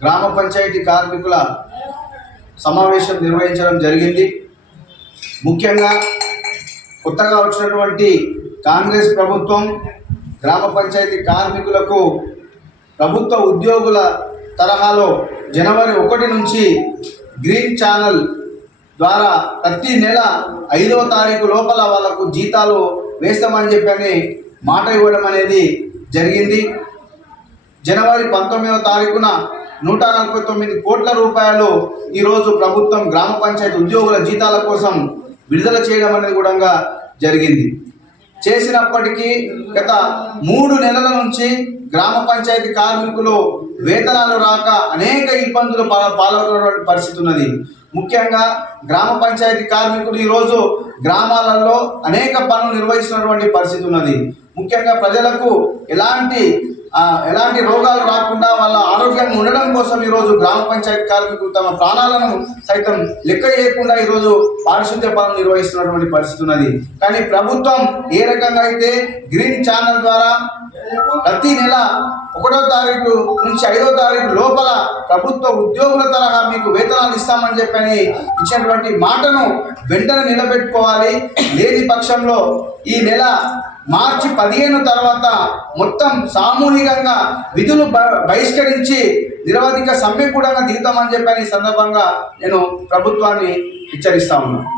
గ్రామ పంచాయతీ కార్మికుల సమావేశం నిర్వహించడం జరిగింది. ముఖ్యంగా కొత్తగా వచ్చినటువంటి కాంగ్రెస్ ప్రభుత్వం గ్రామ పంచాయతీ కార్మికులకు ప్రభుత్వ ఉద్యోగుల తరహాలో జనవరి ఒకటి నుంచి గ్రీన్ ఛానల్ ద్వారా ప్రతి నెల ఐదవ తారీఖు లోపల వాళ్ళకు జీతాలు వేస్తామని చెప్పని మాట ఇవ్వడం అనేది జరిగింది. జనవరి పంతొమ్మిదవ తారీఖున నూట నలభై తొమ్మిది కోట్ల రూపాయలు ఈరోజు ప్రభుత్వం గ్రామ పంచాయతీ ఉద్యోగుల జీతాల కోసం విడుదల చేయడం అనేది కూడా జరిగింది. చేసినప్పటికీ గత మూడు నెలల నుంచి గ్రామ పంచాయతీ కార్మికులు వేతనాలు రాక అనేక ఇబ్బందులు పాల- పరిస్థితి ఉన్నది. ముఖ్యంగా గ్రామ పంచాయతీ కార్మికులు ఈరోజు గ్రామాలలో అనేక పనులు నిర్వహిస్తున్నటువంటి పరిస్థితి ఉన్నది. ముఖ్యంగా ప్రజలకు ఎలాంటి ఎలాంటి రోగాలు రాకుండా కోసం ఈరోజు గ్రామ పంచాయతీ కార్మికులు తమ ప్రాణాలను సైతం లెక్క చేయకుండా ఈరోజు పారిశుద్ధ్య పాలన నిర్వహిస్తున్నటువంటి పరిస్థితి ఉన్నది. కానీ ప్రభుత్వం ఏ రకంగా అయితే గ్రీన్ ఛానల్ ద్వారా ప్రతి నెల ఒకటో తారీఖు నుంచి ఐదో తారీఖు లోపల ప్రభుత్వ ఉద్యోగుల తరహా మీకు వేతనాలు ఇస్తామని చెప్పని ఇచ్చినటువంటి మాటను వెంటనే నిలబెట్టుకోవాలి. లేని పక్షంలో ఈ నెల మార్చి పదిహేను తర్వాత మొత్తం సామూహికంగా విధులు బహిష్కరించి నిరవధిక సమ్మె కూడా దిగుతామని చెప్పని సందర్భంగా నేను ప్రభుత్వాన్ని హెచ్చరిస్తా ఉన్నాను